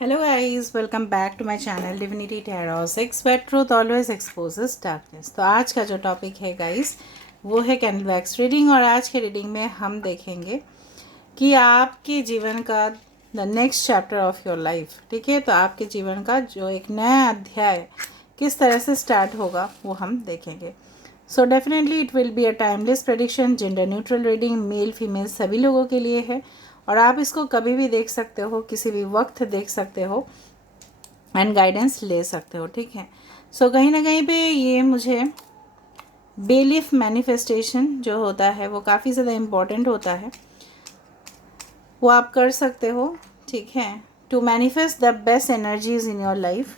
Hello guys, welcome back to my channel Divinity Tarot 6 where truth always exposes darkness। तो आज का जो topic है गाइस वो है कैंडल वैक्स रीडिंग। और आज के रीडिंग में हम देखेंगे कि आपके जीवन का the next chapter of your life, ठीक है। तो आपके जीवन का जो एक नया अध्याय किस तरह से स्टार्ट होगा वो हम देखेंगे। So definitely it will be a timeless prediction, gender neutral reading, male female सभी लोगों के लिए है और आप इसको कभी भी देख सकते हो, किसी भी वक्त देख सकते हो एंड गाइडेंस ले सकते हो, ठीक है। सो कहीं ना कहीं पे ये मुझे बेलीफ मैनिफेस्टेशन जो होता है वो काफ़ी ज़्यादा इम्पॉर्टेंट होता है, वो आप कर सकते हो, ठीक है। To manifest the best energies in your life,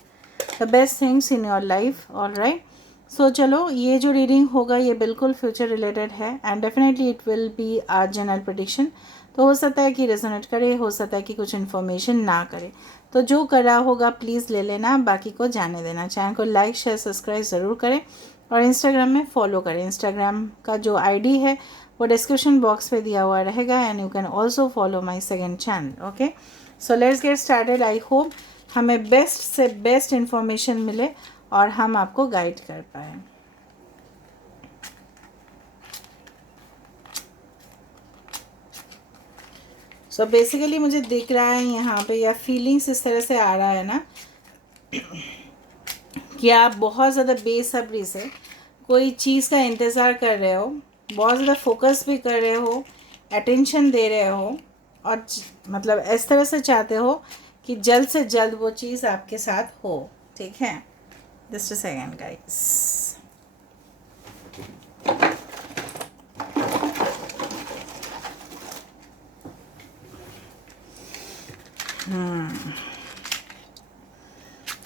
the best things in your life, all right. So चलो, ये जो रीडिंग होगा ये बिल्कुल फ्यूचर रिलेटेड है and definitely it will be a general prediction. तो हो सकता है कि रेजोनेट करे, हो सकता है कि कुछ इन्फॉर्मेशन ना करे। तो जो करा होगा प्लीज़ ले लेना, बाकी को जाने देना। चैनल को लाइक शेयर सब्सक्राइब ज़रूर करें और इंस्टाग्राम में फॉलो करें। इंस्टाग्राम का जो आईडी है वो डिस्क्रिप्शन बॉक्स में दिया हुआ रहेगा and you can also follow my second channel. Okay, so let's get started. I hope हमें बेस्ट से बेस्ट इन्फॉर्मेशन मिले और हम आपको गाइड कर पाए। सो बेसिकली मुझे दिख रहा है यहाँ पे, या फीलिंग्स इस तरह से आ रहा है ना कि आप बहुत ज़्यादा बेसब्री से कोई चीज़ का इंतज़ार कर रहे हो, बहुत ज़्यादा फोकस भी कर रहे हो, अटेंशन दे रहे हो और मतलब इस तरह से चाहते हो कि जल्द से जल्द वो चीज़ आपके साथ हो, ठीक है। Just a second guys.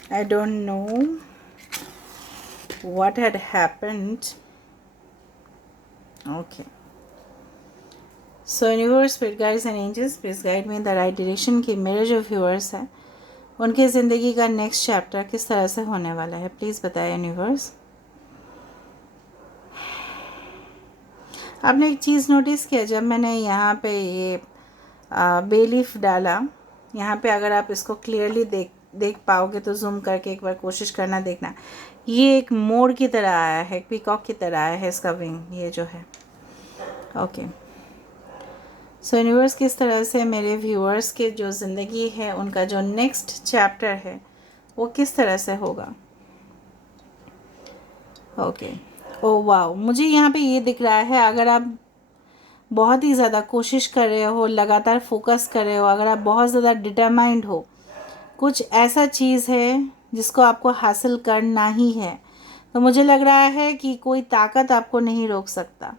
I don't know what had happened. Okay. So universe, spirit guides and angels, please guide me in the right direction कि मेरे जो व्यूअर्स हैं उनकी ज़िंदगी का नेक्स्ट चैप्टर किस तरह से होने वाला है, प्लीज़ बताएं यूनिवर्स। आपने एक चीज़ नोटिस किया, जब मैंने यहाँ पे ये बेलीफ डाला, यहाँ पे अगर आप इसको क्लियरली देख पाओगे तो जूम करके एक बार कोशिश करना, देखना ये एक मोर की तरह आया है, पीकॉक की तरह आया है इसका विंग, ये जो है। ओके, सो यूनिवर्स किस तरह से मेरे व्यूअर्स के जो ज़िंदगी है उनका जो नेक्स्ट चैप्टर है वो किस तरह से होगा। ओके, ओ वाओ, मुझे यहाँ पे ये दिख रहा है, अगर आप बहुत ही ज़्यादा कोशिश कर रहे हो, लगातार फोकस कर रहे हो, अगर आप बहुत ज़्यादा डिटरमाइंड हो, कुछ ऐसा चीज़ है जिसको आपको हासिल करना ही है, तो मुझे लग रहा है कि कोई ताकत आपको नहीं रोक सकता।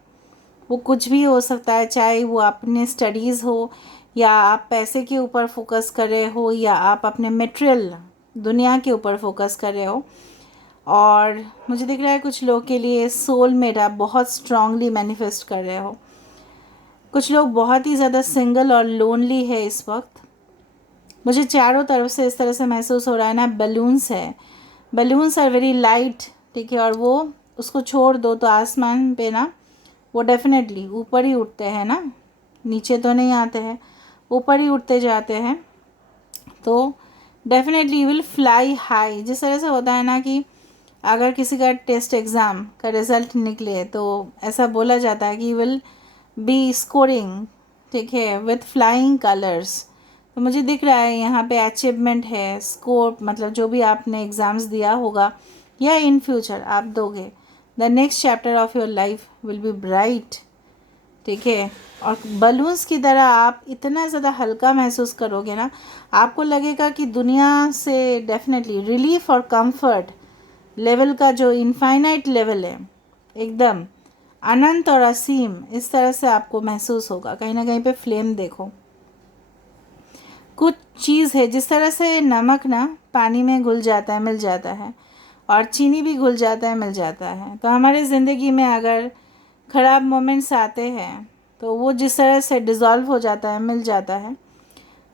वो कुछ भी हो सकता है, चाहे वो अपने स्टडीज़ हो, या आप पैसे के ऊपर फोकस कर रहे हो, या आप अपने मटेरियल दुनिया के ऊपर फोकस कर रहे हो। और मुझे दिख रहा है कुछ लोग के लिए सोलमेट आप बहुत स्ट्रांगली मैनिफेस्ट कर रहे हो। कुछ लोग बहुत ही ज़्यादा सिंगल और लोनली है इस वक्त। मुझे चारों तरफ से इस तरह से महसूस हो रहा है ना, बलून्स है, बलून्स आर वेरी लाइट, ठीक है। और वो उसको छोड़ दो तो आसमान पे ना वो डेफिनेटली ऊपर ही उठते हैं ना, नीचे तो नहीं आते हैं, ऊपर ही उठते जाते हैं। तो डेफिनेटली विल फ्लाई हाई। जिस तरह से होता है ना कि अगर किसी का टेस्ट एग्ज़ाम का रिज़ल्ट निकले तो ऐसा बोला जाता है कि विल बी स्कोरिंग, ठीक है, विथ फ्लाइंग कलर्स। तो मुझे दिख रहा है यहाँ पे अचीवमेंट है, स्कोर, मतलब जो भी आपने एग्ज़ाम्स दिया होगा या इन फ्यूचर आप दोगे, the next chapter of your life will be bright, ठीक है। और बलून्स की तरह आप इतना ज़्यादा हल्का महसूस करोगे ना, आपको लगेगा कि दुनिया से डेफिनेटली रिलीफ और कंफर्ट लेवल का जो इनफाइनाइट लेवल है, एकदम अनंत और असीम, इस तरह से आपको महसूस होगा। कहीं ना कहीं पे फ्लेम देखो, कुछ चीज़ है, जिस तरह से नमक ना पानी में घुल जाता है, मिल जाता है, और चीनी भी घुल जाता है, मिल जाता है। तो हमारे ज़िंदगी में अगर ख़राब मोमेंट्स आते हैं तो वो जिस तरह से डिज़ोल्व हो जाता है, मिल जाता है,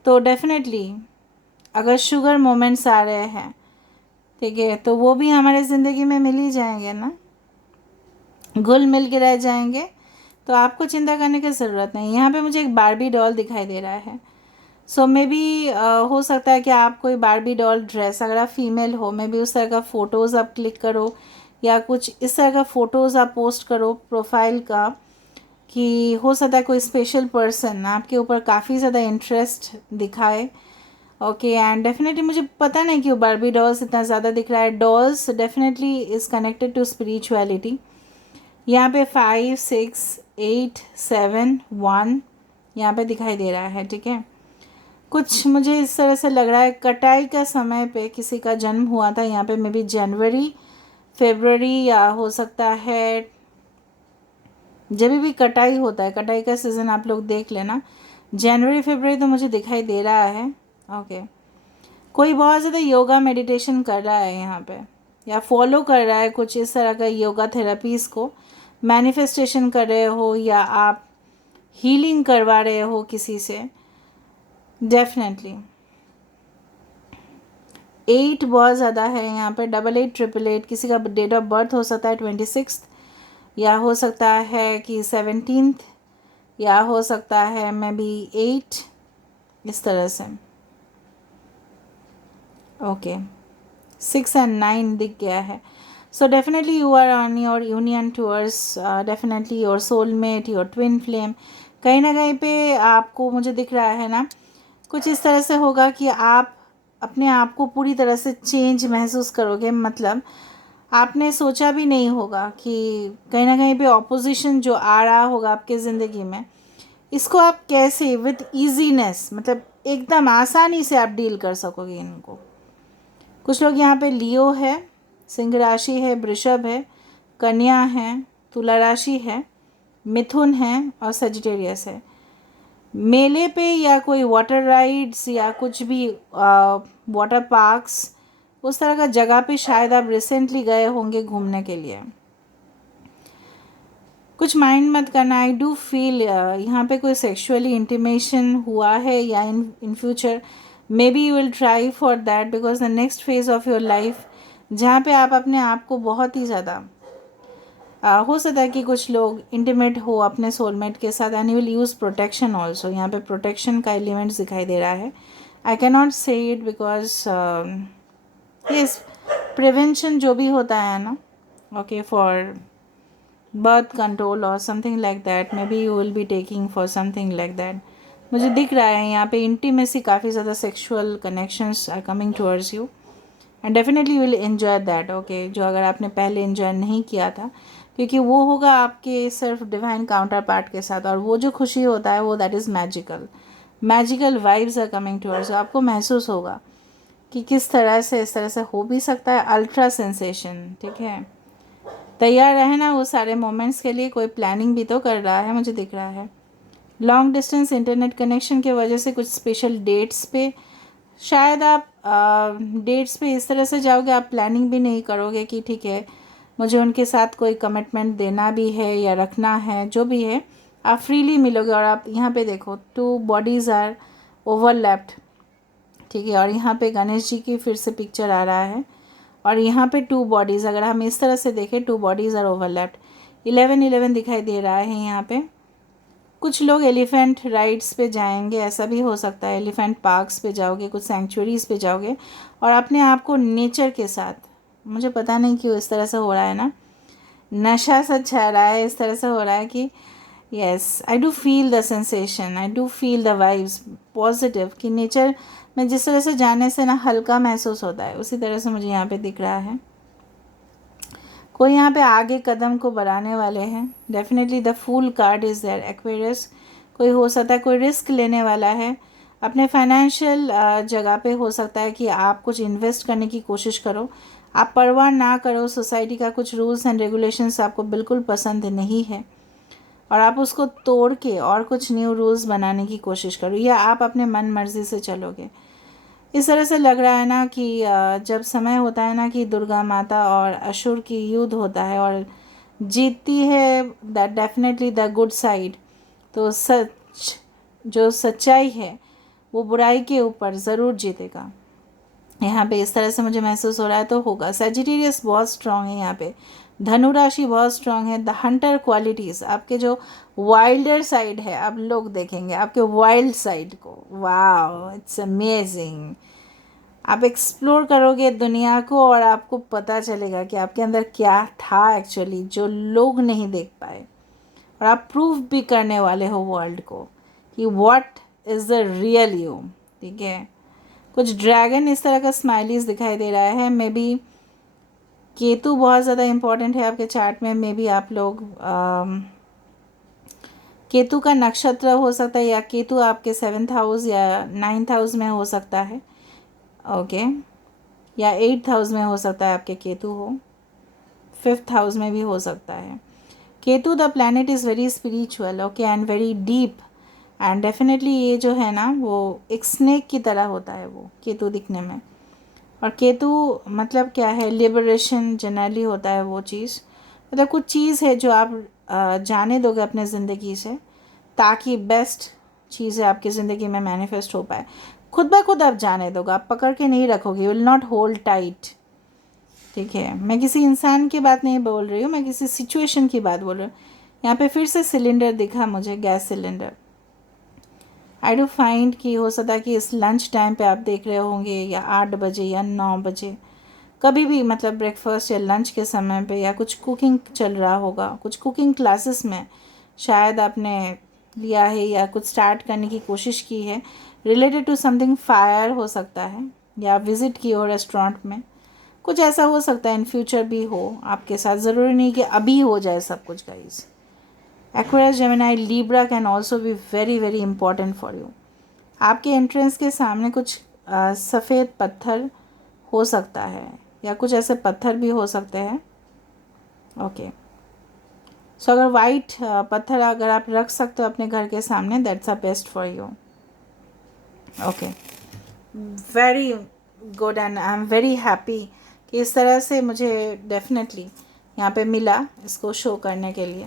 तो डेफिनेटली अगर शुगर मोमेंट्स आ रहे हैं, ठीक है, तो वो भी हमारे ज़िंदगी में मिल ही जाएंगे ना, घुल मिल के रह जाएंगे। तो आपको चिंता करने की ज़रूरत नहीं। यहाँ पे मुझे एक बारबी डॉल दिखाई दे रहा है, सो मे बी हो सकता है कि आप कोई बारबी डॉल ड्रेस, अगर आप फीमेल हो, मे बी उस तरह का फ़ोटोज़ आप क्लिक करो या कुछ इस तरह का फ़ोटोज़ आप पोस्ट करो प्रोफाइल का, कि हो सकता है कोई स्पेशल पर्सन आपके ऊपर काफ़ी ज़्यादा इंटरेस्ट दिखाए। ओके, एंड डेफिनेटली मुझे पता नहीं क्यों बारबी डॉल्स इतना ज़्यादा दिख रहा है। Dolls definitely is connected to spirituality. यहाँ पे 5 6 8 7 1 यहाँ पे दिखाई दे रहा है, ठीक है। कुछ मुझे इस तरह से लग रहा है कटाई का समय पे किसी का जन्म हुआ था यहाँ पे, मे बी जनवरी फरवरी, या हो सकता है जब भी कटाई होता है, कटाई का सीज़न आप लोग देख लेना, जनवरी फरवरी तो मुझे दिखाई दे रहा है। ओके, कोई बहुत ज़्यादा योगा मेडिटेशन कर रहा है यहाँ पे, या फॉलो कर रहा है कुछ इस तरह का योगा थेरेपीज़ को, मैनिफेस्टेशन कर रहे हो या आप हीलिंग करवा रहे हो किसी से, डेफिनेटली 8 बहुत ज़्यादा है यहाँ पे, 8888, किसी का डेट ऑफ बर्थ हो सकता है 26, या हो सकता है कि 17, या हो सकता है मे बी 8, इस तरह से। ओके, 6 एंड 9 दिख गया है। So definitely you are on your union towards, definitely your soulmate, your twin flame. कहीं ना कहीं पे आपको मुझे दिख रहा है ना, कुछ इस तरह से होगा कि आप अपने आप को पूरी तरह से चेंज महसूस करोगे। मतलब आपने सोचा भी नहीं होगा कि कहीं ना कहीं पे ऑपोजिशन जो आ रहा होगा आपके ज़िंदगी में, इसको आप कैसे विद ईजीनेस, मतलब एकदम आसानी से आप डील कर सकोगे इनको। कुछ लोग यहाँ पे लियो है, सिंह राशि है, वृषभ है, कन्या है, तुला राशि है, मिथुन है और सजिटेरियस है। मेले पे या कोई वाटर राइड्स या कुछ भी वाटर पार्क्स उस तरह का जगह पे शायद आप रिसेंटली गए होंगे घूमने के लिए। कुछ माइंड मत करना, आई डू फील यहाँ पे कोई सेक्सुअली इंटीमेशन हुआ है, या in future may be you will try for that, because the next phase of your life जहाँ पे आप अपने आप को बहुत ही ज़्यादा हो सकता है कि कुछ लोग इंटीमेट हो अपने सोलमेट के साथ, and you will use protection also. यहाँ पे प्रोटेक्शन का एलिमेंट्स दिखाई दे रहा है। I can not say it because yes, prevention जो भी होता है ना, okay, for birth control or something like that, maybe you will be taking for something like that. मुझे दिख रहा है यहाँ पे इंटीमेसी, काफ़ी ज़्यादा sexual connections are coming towards you, and definitely will enjoy that. Okay, जो अगर आपने पहले एन्जॉय नहीं किया था, क्योंकि वो होगा आपके सिर्फ डिवाइन काउंटर पार्ट के साथ, और वो जो खुशी होता है वो that is magical. Magical vibes are coming towards, आपको महसूस होगा कि किस तरह से इस तरह से हो भी सकता है। अल्ट्रा सेंसेशन, ठीक है, तैयार रहना वो सारे मोमेंट्स के लिए। कोई प्लानिंग भी तो कर रहा है, मुझे दिख रहा है। लॉन्ग डिस्टेंस इंटरनेट कनेक्शन की वजह से कुछ स्पेशल डेट्स पे शायद आप डेट्स पे इस तरह से जाओगे, आप प्लानिंग भी नहीं करोगे कि ठीक है मुझे उनके साथ कोई कमिटमेंट देना भी है या रखना है, जो भी है आप फ्रीली मिलोगे। और आप यहाँ पे देखो 2 बॉडीज़ आर ओवरलैप्ड, ठीक है, और यहाँ पे गणेश जी की फिर से पिक्चर आ रहा है, और यहाँ पे 2 बॉडीज़, अगर हम इस तरह से देखें 2 बॉडीज़ आर ओवरलैप्ड। 11 दिखाई दे रहा है यहाँ पे। कुछ लोग एलिफेंट राइड्स पे जाएंगे, ऐसा भी हो सकता है। एलिफेंट पार्क्स पे जाओगे, कुछ सेंचुरीज़ पे जाओगे, और अपने आप को नेचर के साथ, मुझे पता नहीं क्यों इस तरह से हो रहा है ना, नशा सा छा रहा है, इस तरह से हो रहा है कि yes, I do feel the sensation, I do feel the vibes positive, कि नेचर में जिस तरह से जाने से ना हल्का महसूस होता है, उसी तरह से मुझे यहाँ पे दिख रहा है। कोई यहाँ पे आगे कदम को बढ़ाने वाले हैं। Definitely the fool card is there, Aquarius. कोई हो सकता है कोई रिस्क लेने वाला है अपने फाइनेंशियल जगह पे। हो सकता है कि आप कुछ इन्वेस्ट करने की कोशिश करो, आप परवाह ना करो, सोसाइटी का कुछ रूल्स एंड रेगुलेशंस आपको बिल्कुल पसंद नहीं है और आप उसको तोड़ के और कुछ न्यू रूल्स बनाने की कोशिश करो, या आप अपने मन मर्जी से चलोगे। इस तरह से लग रहा है ना कि जब समय होता है ना कि दुर्गा माता और असुर की युद्ध होता है और जीतती है that definitely the good side, तो सच, जो सच्चाई है वो बुराई के ऊपर ज़रूर जीतेगा। यहाँ पे इस तरह से मुझे महसूस हो रहा है, तो होगा। सजिटेरियस बहुत स्ट्रांग है यहाँ पे, धनु राशि बहुत स्ट्रांग है। द हंटर क्वालिटीज़, आपके जो वाइल्डर साइड है, आप लोग देखेंगे आपके वाइल्ड साइड को। Wow, it's amazing. आप एक्सप्लोर करोगे दुनिया को और आपको पता चलेगा कि आपके अंदर क्या था एक्चुअली, जो लोग नहीं देख पाए। और आप प्रूव भी करने वाले हो वर्ल्ड को कि what is the real you. ठीक है, कुछ ड्रैगन इस तरह का स्माइलीज दिखाई दे रहा है। मे बी केतु बहुत ज़्यादा इम्पोर्टेंट है आपके चार्ट में। मे बी आप लोग केतु का नक्षत्र हो सकता है, या केतु आपके 7th हाउस या 9th हाउस में हो सकता है। ओके, या 8th हाउस में हो सकता है आपके केतु हो, 5th हाउस में भी हो सकता है। Ketu the planet is very spiritual, okay, and very deep, and definitely ये जो है ना वो एक स्नेक की तरह होता है वो केतु दिखने में। और केतु मतलब क्या है, लिबरेशन जनरली होता है वो चीज़। मतलब कुछ चीज़ है जो आप जाने दोगे अपने ज़िंदगी से, ताकि बेस्ट चीज़ें आपकी ज़िंदगी में मैनिफेस्ट हो पाए। खुद ब खुद आप जाने दोगे, आप पकड़ के नहीं रखोगे, विल नॉट होल्ड टाइट। ठीक है, मैं किसी इंसान की बात नहीं बोल रही हूँ, मैं किसी सिचुएशन की बात बोल रही हूँ। यहाँ पे फिर से सिलेंडर दिखा मुझे, gas cylinder. I do find कि हो सकता है कि इस लंच टाइम पे आप देख रहे होंगे, या 8 बजे या 9 बजे, कभी भी, मतलब ब्रेकफास्ट या लंच के समय पे, या कुछ कुकिंग चल रहा होगा, कुछ कुकिंग क्लासेस में शायद आपने लिया है या कुछ स्टार्ट करने की कोशिश की है, रिलेटेड टू समथिंग फायर हो सकता है, या विज़िट की हो रेस्टोरेंट में। कुछ ऐसा हो सकता है, इन फ्यूचर भी हो आपके साथ, ज़रूरी नहीं कि अभी हो जाए सब कुछ guys. Aquarius, Gemini, Libra can also be very very important for you. आपके एंट्रेंस के सामने कुछ सफ़ेद पत्थर हो सकता है, या कुछ ऐसे पत्थर भी हो सकते हैं। ओके, सो अगर वाइट पत्थर अगर आप रख सकते हो अपने घर के सामने, that's a best for you. Okay, very good, and I am very happy कि इस तरह से मुझे डेफिनेटली यहाँ पे मिला इसको शो करने के लिए।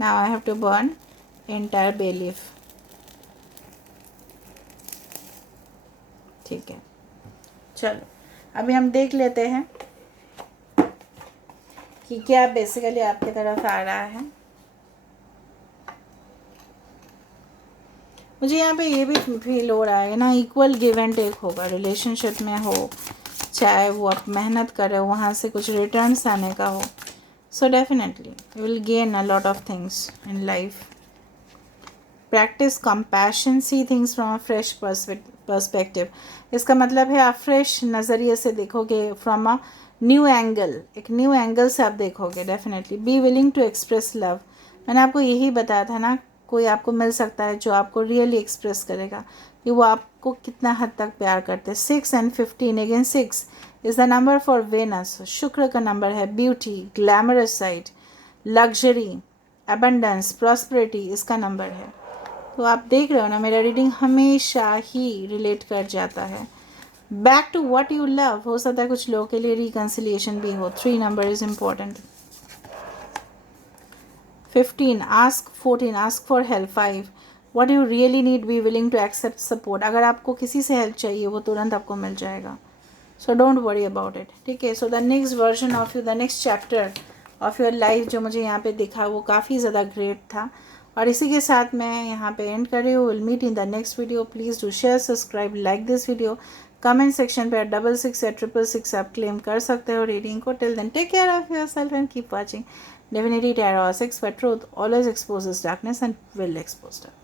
Now I have to burn entire bay leaf. ठीक है, चलो अभी हम देख लेते हैं कि क्या बेसिकली आपकी तरफ आ रहा है। मुझे यहाँ पे ये भी फील हो रहा है ना, इक्वल गिव एंड टेक होगा रिलेशनशिप में हो, चाहे वो आप मेहनत करें वहाँ से कुछ रिटर्न्स आने का हो। So definitely you will gain a lot of things in life. Practice compassion, see things from a fresh perspective. इसका मतलब है आप फ्रेश नज़रिए से देखोगे, फ्रॉम अ न्यू एंगल, एक न्यू एंगल से आप देखोगे। Definitely be willing to express love. मैंने आपको यही बताया था ना, कोई आपको मिल सकता है जो आपको रियली एक्सप्रेस करेगा कि वो आपको कितना हद तक प्यार करते हैं। 6 and 15, again 6 is the number for Venus, शुक्र का नंबर है। Beauty, glamorous side, luxury, abundance, prosperity इसका नंबर है। तो आप देख रहे हो ना, मेरा रीडिंग हमेशा ही रिलेट कर जाता है back to what you love. हो सकता है कुछ लोगों के लिए रिकन्सिलिएशन भी हो। 3 number is important. 15 ask, 14 ask for help, 5 what you really need, be willing to accept support. अगर आपको किसी से हेल्प चाहिए वो तुरंत आपको मिल जाएगा, so don't worry about it. ठीक है, so the next version of you, the next chapter of your life जो मुझे यहाँ पे दिखा वो काफ़ी ज़्यादा ग्रेट था। और इसी के साथ मैं यहाँ पे एंड कर रही हूँ। Will meet in the next video. Please do share, subscribe, like this video. Comment section पे 66 या 666 आप क्लेम कर सकते हो रीडिंग को। Till then take care of yourself and keep watching. Divinity Tarot 6 for truth always exposes darkness and will expose darkness.